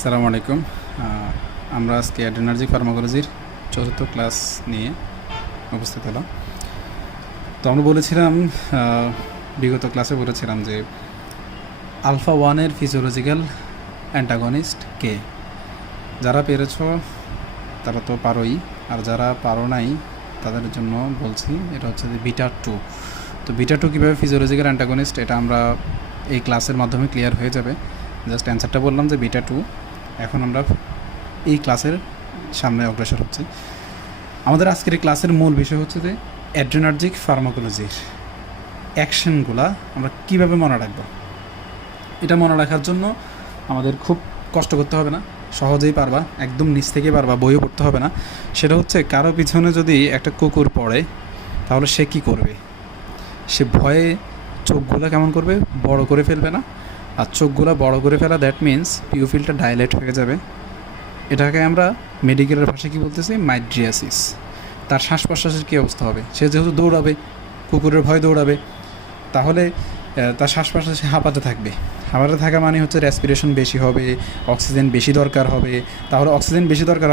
আসসালামু আলাইকুম। আমরা আজকে অ্যাড্রেনার্জিক ফার্মাকোলজির চতুর্থ ক্লাস নিয়ে উপস্থিত হলাম। তো আমরা বলেছিলাম, বিগত ক্লাসে বলেছিলাম যে আলফা 1-এর ফিজিওলজিক্যাল অ্যান্টাগনিস্ট কে। যারা পেরেছ তারা তো পারোই, আর যারা পারো নাই তাদের জন্য বলছি, এটা হচ্ছে যে বিটা 2। তো বিটা 2 কীভাবে ফিজিওলজিক্যাল অ্যান্টাগনিস্ট, এটা আমরা এই ক্লাসের মাধ্যমে ক্লিয়ার হয়ে যাবে। জাস্ট অ্যান্সারটা বললাম যে বিটা 2। এখন আমরা এই ক্লাসের সামনে অগ্রসর হচ্ছি। আমাদের আজকের এই ক্লাসের মূল বিষয় হচ্ছে যে অ্যাড্রেনার্জিক ফার্মাকোলজির অ্যাকশনগুলা আমরা কীভাবে মনে রাখবো। এটা মনে রাখার জন্য আমাদের খুব কষ্ট করতে হবে না, সহজেই পারবা, একদম নিচ থেকে পারবা, বইও পড়তে হবে না। সেটা হচ্ছে কারো পিছনে যদি একটা কুকুর পড়ে তাহলে সে কী করবে? সে ভয়ে চোখগুলো কেমন করবে? বড় করে ফেলবে না? আর চোখগুলো বড় করে ফেলা, দ্যাট মিন্স পিউপিলটা ডাইলেট হয়ে যাবে। এটাকে আমরা মেডিকেলের ভাষায় কী বলতেছি? মাইড্রিয়াসিস। তার শ্বাস প্রশ্বাসের কী অবস্থা হবে? সে যেহেতু দৌড়াবে, কুকুরের ভয় দৌড়াবে, তাহলে তার শ্বাস প্রশ্বাসে হাঁপাতে থাকবে। হাঁপাতে থাকা মানে হচ্ছে রেসপিরেশন বেশি হবে, অক্সিজেন বেশি দরকার হবে। তাহলে অক্সিজেন বেশি দরকার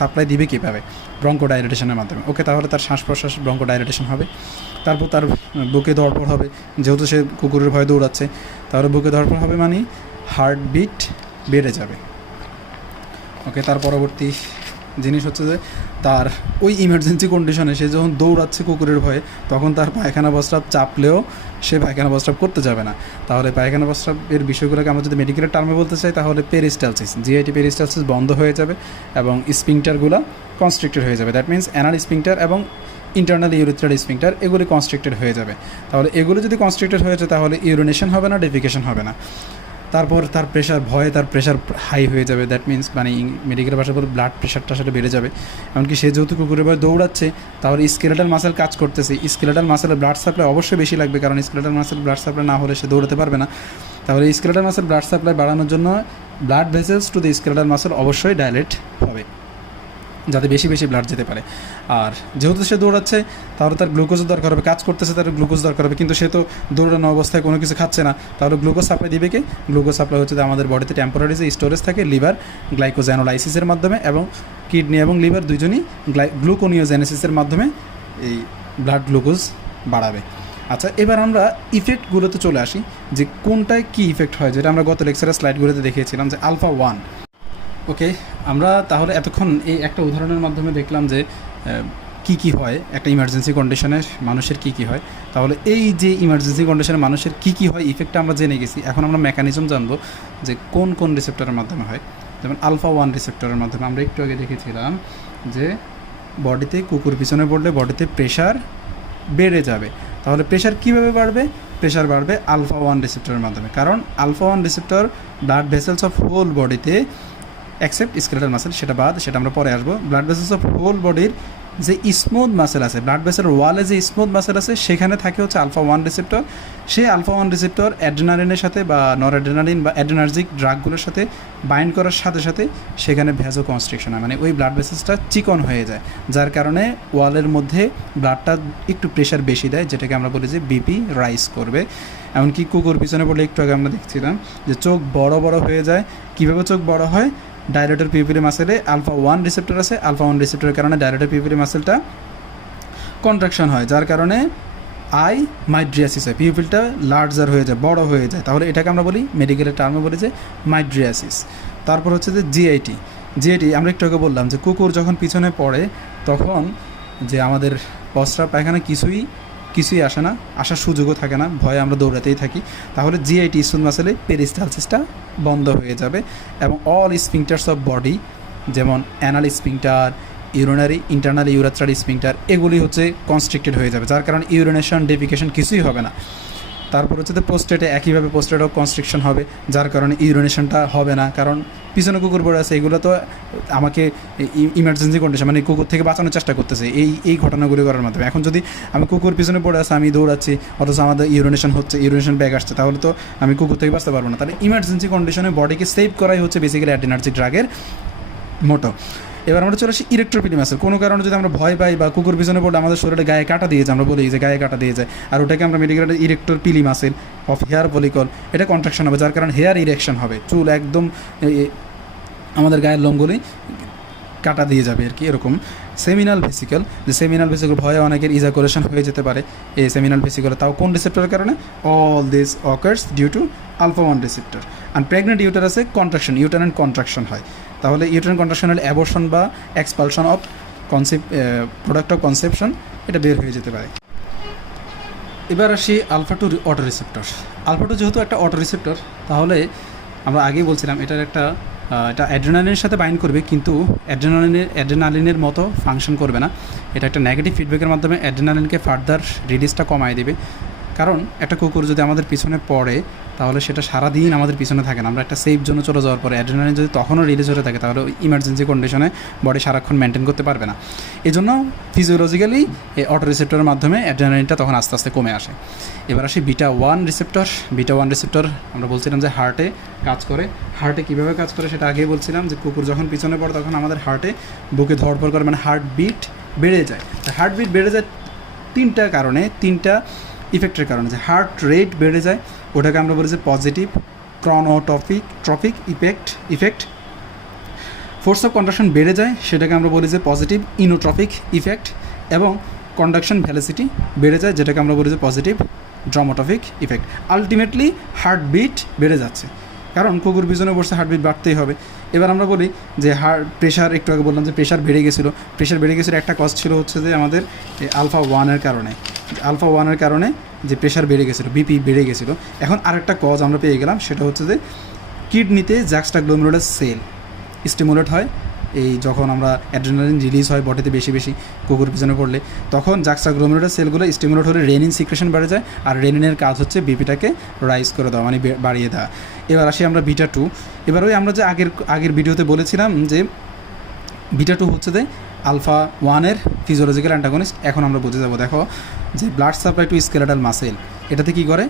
সাপ্লাই দিবে কীভাবে? ব্রঙ্কোডাইলেটেশনের মাধ্যমে। ওকে, তাহলে তার শ্বাস প্রশ্বাস ব্রঙ্কোডাইলেটেশন হবে। তারপর তার বুকে ধড়ফড় হবে, যেহেতু সে কুকুরের ভয় দৌড়াচ্ছে, তাহলে বুকে ধড়ফড় হবে মানে হার্টবিট বেড়ে যাবে। ওকে, তার পরবর্তী জিনিস হচ্ছে যে তার ওই ইমার্জেন্সি কন্ডিশনে সে যখন দৌড়াচ্ছে কুকুরের ভয়ে, তখন তার পায়খানা প্রস্রাব চাপলেও সে পায়খানা প্রস্রাব করতে যাবে না। তাহলে পায়খানা প্রস্রাবের বিষয়গুলোকে আমরা যদি মেডিকেলের টার্মে বলতে চাই, তাহলে পেরিস্টালসিস, জিআইটি পেরিস্টালসিস বন্ধ হয়ে যাবে এবং স্পিংটারগুলো কনস্ট্রিক্টেড হয়ে যাবে। দ্যাট মিন্স অ্যানাল স্পিংটার এবং ইন্টারনাল ইউরিথ্রাল স্পিংটার এগুলি কনস্ট্রিক্টেড হয়ে যাবে। তাহলে এগুলো যদি কনস্ট্রিক্টেড হয়ে যায় তাহলে ইউরিনেশন হবে না, ডেফিকেশন হবে না। তারপর তার প্রেশার, ভয়ে তার প্রেশার হাই হয়ে যাবে। দ্যাট মিন্স মানে মেডিকেল ভাষা বলে ব্লাড প্রেশারটা সেটা বেড়ে যাবে। এমনকি সে যেহেতু কুকুরের ভয়ে দৌড়াচ্ছে, তাহলে স্কেলেটাল মাসেল কাজ করতেছে, স্কেলেটাল মাসেলের ব্লাড সাপ্লাই অবশ্যই বেশি লাগবে, কারণ স্কেলেটাল মাসেল ব্লাড সাপ্লাই না হলে সে দৌড়াতে পারবে না। তাহলে স্কেলেটাল মাসেল ব্লাড সাপ্লাই বাড়ানোর জন্য blood vessels to the skeletal muscle অবশ্যই ডাইলেট হবে, যাতে বেশি বেশি ব্লাড যেতে পারে। আর যেহেতু সে দৌড়াচ্ছে, তাহলে তার গ্লুকোজের দরকার হবে, কাজ করতেছে, তার গ্লুকোজ দরকার হবে, কিন্তু সে তো দৌড়ানো অবস্থায় কোনো কিছু খাচ্ছে না। তাহলে গ্লুকোজ সাপ্লাই দিবে কে? গ্লুকোজ সাপ্লাই হচ্ছে যে আমাদের বডিতে টেম্পোরারি যে স্টোরেজ থাকে লিভার গ্লাইকোজেনোলাইসিসের মাধ্যমে, এবং কিডনি এবং লিভার দুইজনই গ্লুকোনিওজেনেসিসের মাধ্যমে এই ব্লাড গ্লুকোজ বাড়াবে। আচ্ছা, এবার আমরা ইফেক্টগুলোতে চলে আসি, যে কোনটায় কী ইফেক্ট হয়, যেটা আমরা গত লেকচারের স্লাইডগুলোতে দেখিয়েছিলাম, যে আলফা 1। ওকে, আমরা তাহলে এতক্ষণ এই একটা উদাহরণের মাধ্যমে দেখলাম যে কি হয় একটা ইমার্জেন্সি কন্ডিশনে মানুষের কি হয়। তাহলে এই যে ইমার্জেন্সি কন্ডিশনে মানুষের কি হয় ইফেক্টটা আমরা জেনে গেছি। এখন আমরা মেকানিজম জানবো যে কোন কোন রিসেপ্টরের মাধ্যমে হয়। যেমন আলফা 1 রিসেপ্টরের মাধ্যমে আমরা একটু আগে দেখেছিলাম যে বডিতে কুকুর পিছনে পড়লে বডিতে প্রেশার বেড়ে যাবে। তাহলে প্রেশার কীভাবে বাড়বে? প্রেশার বাড়বে আলফা 1 রিসেপ্টরের মাধ্যমে, কারণ alpha 1 receptor blood vessels of whole বডিতে এক্সেপ্ট স্কেলেটাল মাসেল, সেটা আমরা পরে আসবো। ব্লাড ভেসেলস অফ হোল বডির যে স্মুথ মাসেল আছে, ব্লাড ভেসেলের ওয়ালে যে স্মুথ মাসেল আছে, সেখানে থাকে হচ্ছে আলফা 1 রিসেপ্টর। সেই আলফা 1 রিসেপ্টর অ্যাড্রেনালিনের সাথে বা নর-অ্যাড্রেনালিন বা অ্যাড্রেনার্জিক ড্রাগগুলোর সাথে বাইন্ড করার সাথে সাথে সেখানে ভ্যাসো কনস্ট্রিকশন হয়, মানে ওই ব্লাড ভেসেলসটা চিকন হয়ে যায়, যার কারণে ওয়ালের মধ্যে ব্লাডটা একটু প্রেশার বেশি দেয়, যেটাকে আমরা বলি যে বিপি রাইজ করবে। এমনকি কুকুর পিছনে পড়লে একটু আগে আমরা দেখছিলাম যে চোখ বড় বড় হয়ে যায়। কীভাবে চোখ বড় হয়? ডাইলেটর পিউপিলি মাসেলে আলফা 1 রিসেপ্টর আছে, আলফা 1 রিসেপ্টরের কারণে ডাইলেটর পিউপিলি মাসেলটা কন্ট্রাকশন হয়, যার কারণে মাইড্রিয়াসিস হয়, পিউপিলটা লার্জার হয়ে যায়, বড় হয়ে যায়। তাহলে এটাকে আমরা বলি মেডিকেলের টার্মে বলি যে মাইড্রিয়াসিস। তারপর হচ্ছে যে জিআইটি আমরা একটু আগে বললাম যে কুকুর যখন পিছনে পড়ে তখন যে আমাদের প্রস্রাব পায়খানা কিছুই আসে না, আসার সুযোগও থাকে না, ভয়ে আমরা দৌড়াতেই থাকি। তাহলে জিআইটি স্মুথ মাসেলে পেরিস্টালসিসটা বন্ধ হয়ে যাবে এবং অল স্পিংটার্স অফ বডি, যেমন anal sphincter, urinary internal urethral sphincter, এগুলি হচ্ছে কনস্ট্রিক্টেড হয়ে যাবে, যার কারণে ইউরিনেশন ডেফিকেশন কিছুই হবে না। তারপর হচ্ছে যে প্রোস্টেটে একইভাবে প্রোস্টেটও কনস্ট্রিকশন হবে, যার কারণে ইউরিনেশনটা হবে না, কারণ পিছনে কুকুর পড়ে আছে, এগুলো তো আমাকে ইমার্জেন্সি কন্ডিশন, মানে কুকুর থেকে বাঁচানোর চেষ্টা করতেছে এই ঘটনাগুলি করার মাধ্যমে। এখন যদি আমি কুকুর পিছনে পড়ে আছে, আমি দৌড়াচ্ছি, অথচ আমাদের ইউরিনেশন ব্যাগ আসছে, তাহলে তো আমি কুকুর থেকে বাঁচতে পারবো না। তাহলে ইমার্জেন্সি কন্ডিশনে বডিকে সেভ করাই হচ্ছে বেসিক্যালি অ্যাড্রেনার্জিক ড্রাগের মোটো। এবার আমরা চলে আসি ইরেক্টোপিলি মাসেল। কোনো কারণে যদি আমরা ভয় পাই বা কুকুর পিছনে পড়লে আমাদের শরীরে গায়ে কাটা দিয়ে যায়, আমরা বলি যে গায়ে কাটা দিয়ে যায়, আর ওটাকে আমরা মেডিকেলে ইরেক্টোপিলি মাসেল অফ হেয়ার ফলিকল, এটা কন্ট্রাকশন হবে, যার কারণে হেয়ার ইরেকশন হবে, চুল একদম আমাদের গায়ের লোমগুলি কাটা দিয়ে যাবে আর কি, এরকম। সেমিনাল ভেসিকল, যে সেমিনাল ভেসিকল ভয়ে অনেকের ইজাকুলেশন হয়ে যেতে পারে এই সেমিনাল ভেসিকলে, তাও কোন রিসেপ্টরের কারণে? All this occurs due to alpha 1 receptor. আর প্রেগনেন্ট ইউটারাসে কন্ট্রাকশন, ইউটারাইন কন্ট্রাকশন হয়, তাহলে ইউটারাইন কন্ট্রাকশন হলে অ্যাবর্শন বা expulsion of product of conception এটা বের হয়ে যেতে পারে। এবার আসি আলফা 2 অটো রিসেপ্টর। আলফা 2 যেহেতু একটা অটো রিসেপ্টর, তাহলে আমরা আগেই বলছিলাম এটার একটা এটা অ্যাড্রেনালিনের সাথে বাইন্ড করবে, কিন্তু অ্যাড্রেনালিনের মতো ফাংশন করবে না। এটা একটা নেগেটিভ ফিডব্যাকের মাধ্যমে অ্যাড্রেনালিনকে ফার্দার রিলিজটা কমায় দেবে। কারণ একটা কুকুর যদি আমাদের পিছনে পড়ে, তাহলে সেটা সারাদিন আমাদের পিছনে থাকে না। আমরা একটা সেফ জোনে চলে যাওয়ার পরে অ্যাড্রেনালিন যদি তখনও রিলিজ হতে থাকে, তাহলে ইমার্জেন্সি কন্ডিশনে বডি সারাক্ষণ মেনটেন করতে পারবে না। এই জন্য ফিজিওলজিক্যালি এই অটো রিসেপ্টরের মাধ্যমে অ্যাড্রেনালিনটা তখন আস্তে আস্তে কমে আসে। এবার আসি বিটা 1 রিসেপ্টর। বিটা 1 রিসেপ্টর আমরা বলছিলাম যে হার্টে কাজ করে। হার্টে কীভাবে কাজ করে সেটা আগেই বলছিলাম, যে কুকুর যখন পিছনে পড়ে তখন আমাদের হার্টে বুকে ধড়ফড় করে, মানে হার্টবিট বেড়ে যায়। হার্টবিট বেড়ে যায় তিনটা কারণে, তিনটা ইফেক্টের কারণে। যে হার্ট রেট বেড়ে যায়, ওটাকে আমরা বলি যে positive tropic effect. Force of conduction বেড়ে যায়, সেটাকে আমরা বলি যে পজিটিভ ইনোট্রপিক ইফেক্ট। এবং কন্ডাকশন ভ্যালোসিটি বেড়ে যায়, যেটাকে আমরা বলি যে positive dromotropic effect. Ultimately heartbeat বেড়ে যাচ্ছে, কারণ কুকুর পিছনে বসে হার্টবিট বাড়তেই হবে। এবার আমরা বলি যে প্রেশার, একটু আগে বললাম যে প্রেশার বেড়ে গেছিলো। একটা কজ ছিল হচ্ছে যে আমাদের আলফা 1-এর কারণে, যে প্রেশার বেড়ে গেছিলো, বিপি বেড়ে গেছিলো। এখন আরেকটা কজ আমরা পেয়ে গেলাম, সেটা হচ্ছে যে কিডনিতে জাক্সটাগ্লোমেরুলাস সেল স্টিমুলেট হয়। এই যখন আমরা অ্যাড্রেনালিন রিলিজ হয় বডিতে বেশি বেশি কুকুর পিছনে পড়লে, তখন জাক্সটাগ্লোমেরুলাস সেলগুলো স্টিমুলেট হলে রেনিন সিক্রেশন বেড়ে যায়। আর রেনিনের কাজ হচ্ছে বিপিটাকে রাইজ করে দেওয়া, মানে বাড়িয়ে দেওয়া। এবার আসি আমরা বিটা 2। এবার ওই আমরা যে আগের ভিডিওতে বলেছিলাম যে বিটা 2 হচ্ছে যে আলফা 1-এর ফিজিওলজিক্যাল অ্যান্টাগনিস্ট। এখন আমরা বুঝে যাবো, দেখো যে blood supply two skeletal muscle, এটাতে কী করে?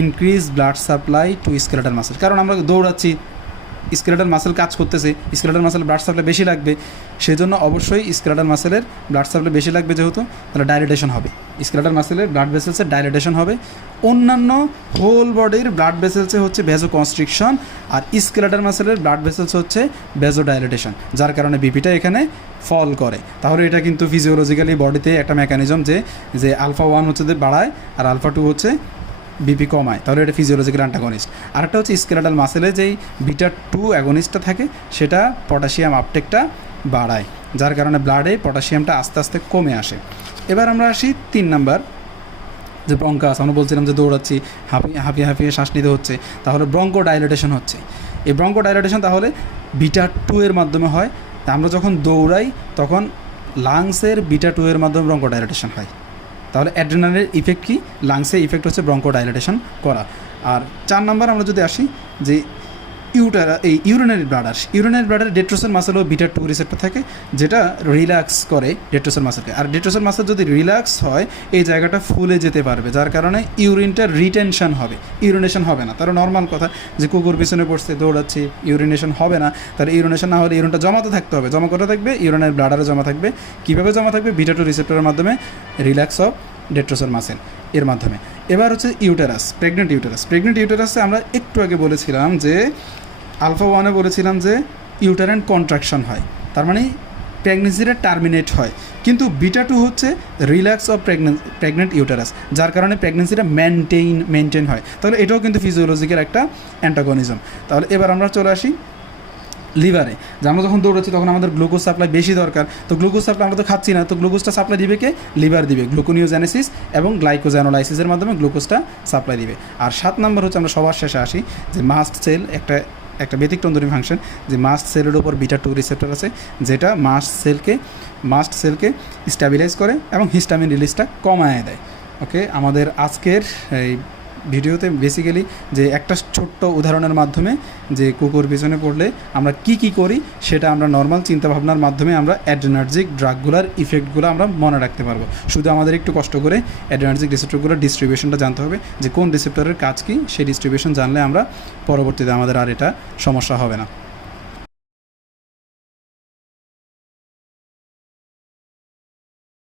Increase blood supply two skeletal muscle. কারণ আমরা দৌড়াচ্ছি, স্কেলেটাল মাসেল কাজ করতেছে, স্কেলেটাল মাসেল ব্লাড সাপ্লাই বেশি লাগবে, সেই জন্য অবশ্যই স্কেলেটাল মাসেলের ব্লাড সাপ্লাই বেশি লাগবে, যেহেতু তাহলে ডাইলেটেশন হবে, স্কেলেটাল মাসেলের ব্লাড ভেসেলসের ডাইলেটেশন হবে। অন্যান্য হোল বডির ব্লাড ভেসেলসে হচ্ছে ভ্যাজো কনস্ট্রিকশন, আর স্কেলেটাল মাসেলের ব্লাড ভেসেলস হচ্ছে ভ্যাজো ডাইলেটেশন, যার কারণে বিপিটা এখানে ফল করে। তাহলে এটা কিন্তু ফিজিওলজিক্যালি বডিতে একটা মেকানিজম, যে আলফা 1 হচ্ছে যে বাড়ায় আর আলফা 2 হচ্ছে বিপি কমায়, তাহলে এটা ফিজিওলজিক্যাল অ্যান্টাগনিস্ট। আরেকটা হচ্ছে স্কেলেটাল মাসেলে যেই বিটা 2 অ্যাগনিস্টটা থাকে, সেটা পটাশিয়াম আপটেকটা বাড়ায়, যার কারণে ব্লাডে পটাশিয়ামটা আস্তে আস্তে কমে আসে। এবার আমরা আসি 3 নাম্বার, যে ব্রঙ্কাস। আমরা বলছিলাম যে দৌড়াচ্ছি, হাঁপিয়ে শ্বাস নিতে হচ্ছে, তাহলে ব্রঙ্কো ডাইলেটেশন হচ্ছে। এই ব্রঙ্কো ডাইলেটেশন তাহলে বিটা 2 এর মাধ্যমে হয়। তা আমরা যখন দৌড়াই তখন লাংসের বিটা 2 এর মাধ্যমে ব্রঙ্কো ডাইলেটেশন হয়। তাহলে অ্যাড্রেনালিনের ইফেক্ট কি? লাংসের ইফেক্ট হচ্ছে ব্রঙ্কো ডাইলেটেশন করা। আর 4 নাম্বার আমরা যদি আসি, যে ইউরিনারি ব্লাডার ডেট্রোসাল মাসেলও বিটা 2 রিসেপ্টর থাকে, যেটা রিল্যাক্স করে ডেট্রোসাল মাসেলকে। আর ডেট্রোসাল মাসেল যদি রিল্যাক্স হয়, এই জায়গাটা ফুলে যেতে পারবে, যার কারণে ইউরিনটা রিটেনশন হবে, ইউরিনেশন হবে না। তাহলে নর্মাল কথা, যে কুকুর পিছনে পড়ছে, দৌড়াচ্ছি, ইউরিনেশন হবে না। তাহলে ইউরিনেশন না হলে ইউরিনটা জমাতে থাকতে হবে, জমা করে থাকবে, ইউরিনারি ব্লাডারে জমা থাকবে। কীভাবে জমা থাকবে? বিটা 2 রিসেপ্টরের মাধ্যমে, রিল্যাক্স অফ ডেট্রোসাল মাসেল এর মাধ্যমে। এবার হচ্ছে ইউটেরাস, প্রেগনেন্ট ইউটেরাসে আমরা একটু আগে বলেছিলাম যে আলফা 1-এ বলেছিলাম যে ইউটেরাইন কন্ট্রাকশন হয়, তার মানে প্রেগনেন্সিটা টার্মিনেট হয়। কিন্তু বিটা 2 হচ্ছে রিল্যাক্স অফ প্রেগনেন্ট ইউটেরাস, যার কারণে প্রেগনেন্সিটা মেনটেন হয়। তাহলে এটাও কিন্তু ফিজিওলজিক্যাল একটা অ্যান্টাগনিজম। তাহলে এবার আমরা চলে আসি লিভারে। যে আমরা যখন দৌড়াচ্ছি তখন আমাদের গ্লুকোজ সাপ্লাই বেশি দরকার, তো গ্লুকোজ সাপ্লাই আমরা তো খাচ্ছি না, তো গ্লুকোজটা সাপ্লাই দিবে কে? লিভার দিবে, গ্লুকোনিওজেনেসিস এবং গ্লাইকোজেনোলাইসিসের মাধ্যমে গ্লুকোজটা সাপ্লাই দিবে। আর 7 নাম্বার হচ্ছে, আমরা সবার শেষে আসি, যে মাস্ট সেল, একটা ব্যতিক্রমধর্মী ফাংশন, যে মাস্ট সেলের উপর বিটা 2 রিসেপ্টর আছে, যেটা মাস্ট সেলকে স্ট্যাবিলাইজ করে এবং হিস্টামিন রিলিজটা কমায় দেয়। ওকে, আমাদের আজকের এই ভিডিওতে বেসিক্যালি যে একটা ছোট্ট উদাহরণের মাধ্যমে, যে কুকুর পিছনে পড়লে আমরা কি করি, সেটা আমরা নর্মাল চিন্তাভাবনার মাধ্যমে আমরা অ্যাড্রেনার্জিক ড্রাগগুলোর ইফেক্টগুলো আমরা মনে রাখতে পারবো। শুধু আমাদের একটু কষ্ট করে অ্যাড্রেনার্জিক রিসেপ্টরগুলোর ডিস্ট্রিবিউশনটা জানতে হবে, যে কোন রিসেপ্টরের কাজ কী, সেই ডিস্ট্রিবিউশন জানলে আমরা পরবর্তীতে আমাদের আর এটা সমস্যা হবে না।